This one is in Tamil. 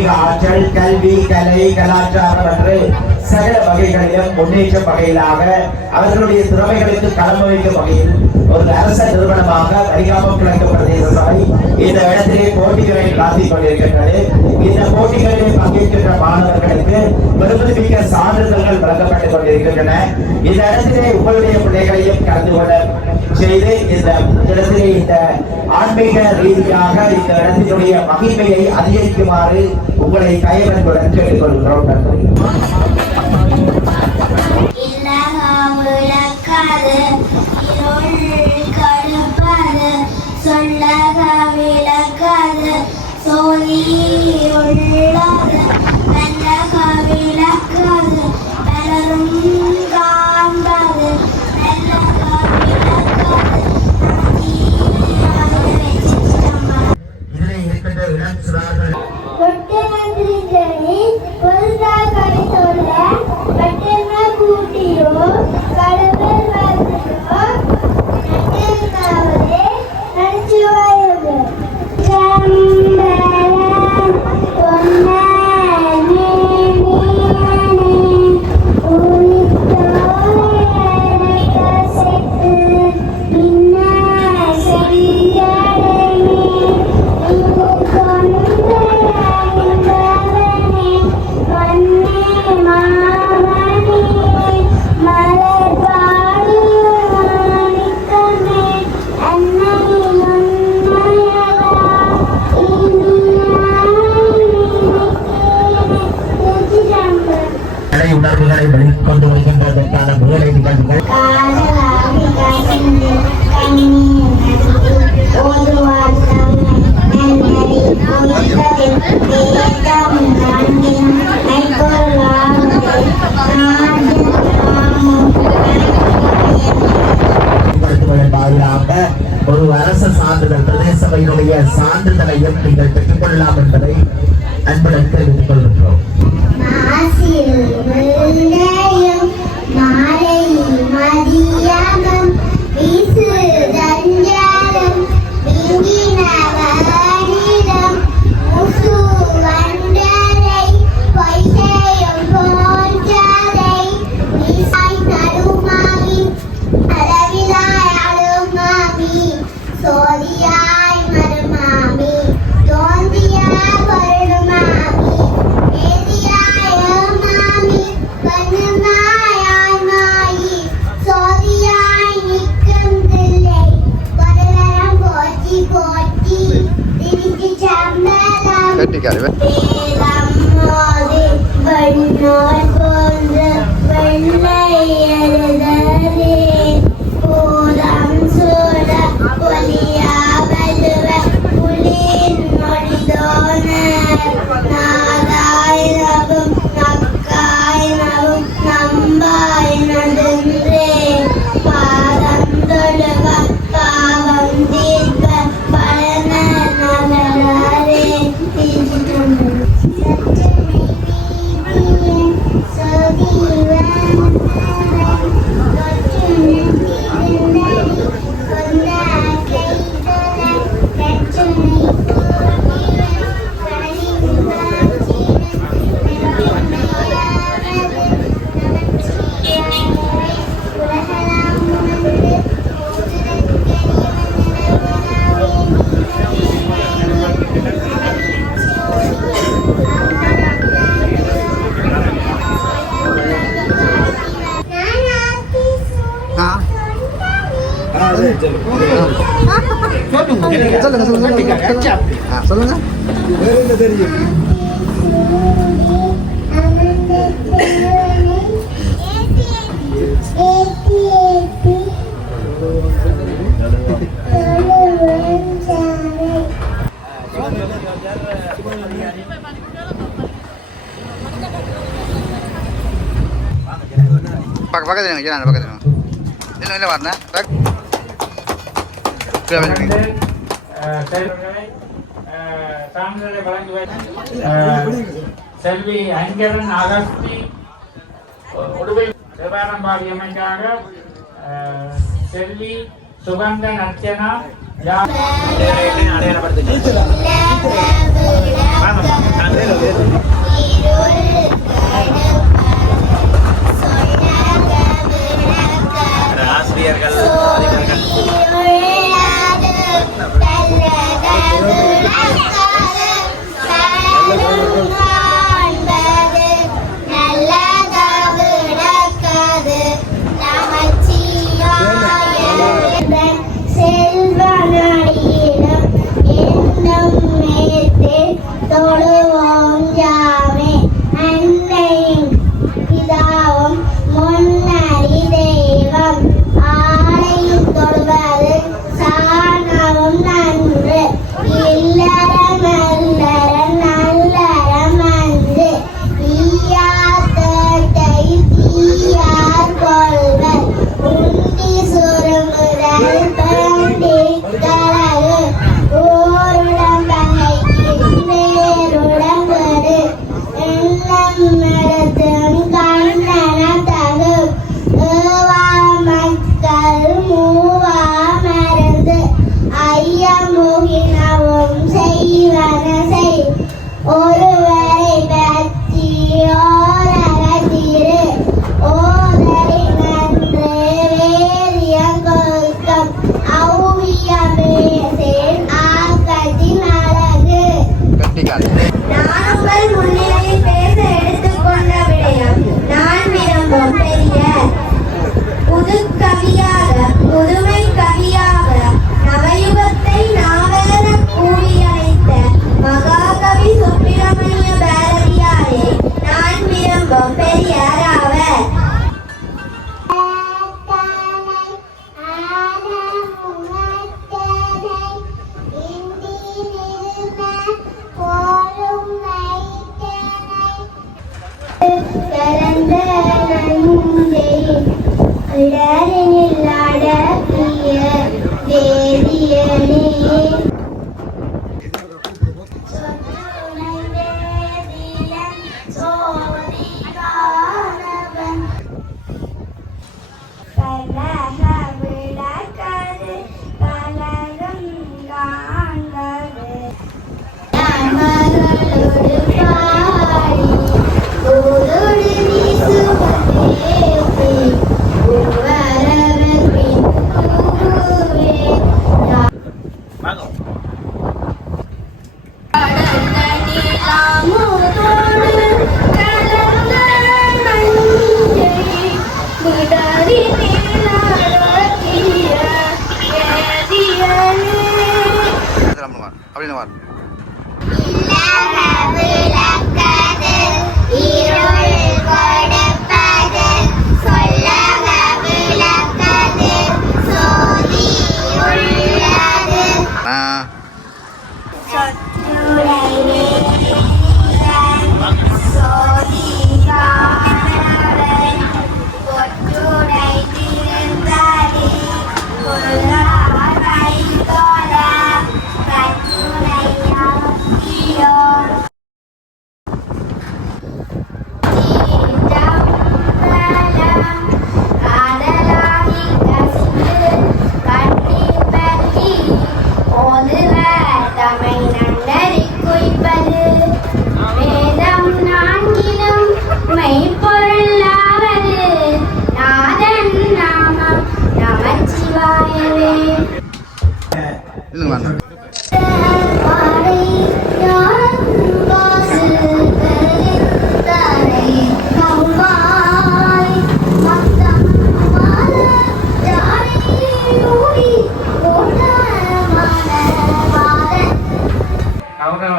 ஆன்மீக ஆற்றல், கல்வி, கலை, கலாச்சாரம் என்று சகல வகைகளிலும் முன்னேற்றம் வகையிலாக அவர்களுடைய திறமைகளுக்கு களம் வைக்கும் வகையில் ஒரு அரச நிறுவனமாக வலிகாமம் கிழக்கு பிரதேச சபை இந்த இடத்திலே போட்டிகளை நடத்திக் கொண்டிருக்கின்றது. இந்த போட்டிகளில் பங்கேற்கின்ற மாணவர்களுக்கு பெருமதிமிக்க சான்றிதழ்கள் வழங்கப்பட்டுக் கொண்டிருக்கின்றன. இந்த இடத்திலே உங்களுடைய பிள்ளைகளையும் கலந்து கொள்ள செய்து இந்த இடத்திலே இந்த ஆன்மீக ரீதியாக இந்த இடத்தினுடைய மகிமையை அதிகரிக்குமாறு உங்களை கைவன்புடன் கேட்டுக்கொள்கிறோம். சொல்லக விளக்காது சோதி உள்ளது நல்லக விளக்காது பலரும் காண்பது நல்லக விளக்காது. உணர்வுகளை வெளிக்கொண்டு வருகின்றதற்கான மேடை நிகழ்வுகள் வாயிலாக ஒரு அரசு சான்றிதழ் பிரதேச சபையினுடைய சான்றிதழையும் நீங்கள் பெற்றுக் கொள்ளலாம் என்பதை அன்புடன் தெரிவித்துக் கொள்கின்றோம். சொல்லுங்க. பக்கத்துல இல்ல வரேன் சான்றிதழை வழங்குவது செல்வி அங்கரன் அகஸ்தி உடுவை தேவாரம்பாடி அமைக்காக செல்வி சுகந்தன் அர்ச்சனா யார் ஆசிரியர்கள் தொழுவோம் யாமே அன்னையும் பிதாவும் முன்னறி தெய்வம் ஆணையும் தொழுவது சாணவும் நன்று இல்லறம் நல்லறம் நல்லறம் அன்று ஈயாத்தட்டை தீயார் கொள்வர் உண்டி சுருங்குதல் பண்டி கலகு ஓருடம் பகைக்கு நேருடம்படு எண்ணம் நடத்தும் கண்ணன தகு ஏவா மக்கள் மூவா மருந்து ஐயமுகினவும் செய்வன செய் ஒருவரை பற்றி ஓரகத்திரு ஓதரி நன்று வேதியம் கொள்கம் ஔவிய பேசேன் ஆக்கத்தின் அழகு. நான் உங்கள் முன்னிலையில் பேச எடுத்துக்கொண்ட விடயம் நான் விரும்பும் பெரிய புதுக்கவியாக புதுமை கவியாக நவயுகத்தை நாவலர கூறியழைத்த மகாகவி சுப்பிரமணிய பாரதியாரே நான் விரும்பும் பெரியார் ஆவர். கலந்த நஞ்சை இடரினில் அடக்கிய வேதியனே சொற்றுணை வேதியன் சோதி காணவன் கலக விளக்கது கலகம் காண்பது மகளோடு பாடி தோளோடு வீசுவதே உருவரவர் பின் தூவே அமுதோடு கலந்த நஞ்சை விடரினில் அடக்கிய வேதியனே விளக்கது இருள் கொடுப்பது சொல்லக விளக்கது சோதி உள்ளது சொற்றுடை வேதியன் சோதி காணவன் பொற்றுடை திருந்தடி கொள்ளாரை தோழ கற்றுடையாக்கியோர் காதலாகி கசிந்து கண்ணீர் பற்றி ஓதுவர் தமை நன்னறி குய்ப்பது வேதம் நான்கிலும் மெய்ப்பொருளாவது நாதன் நாமம் நமச்சிவாயவே. கௌரவ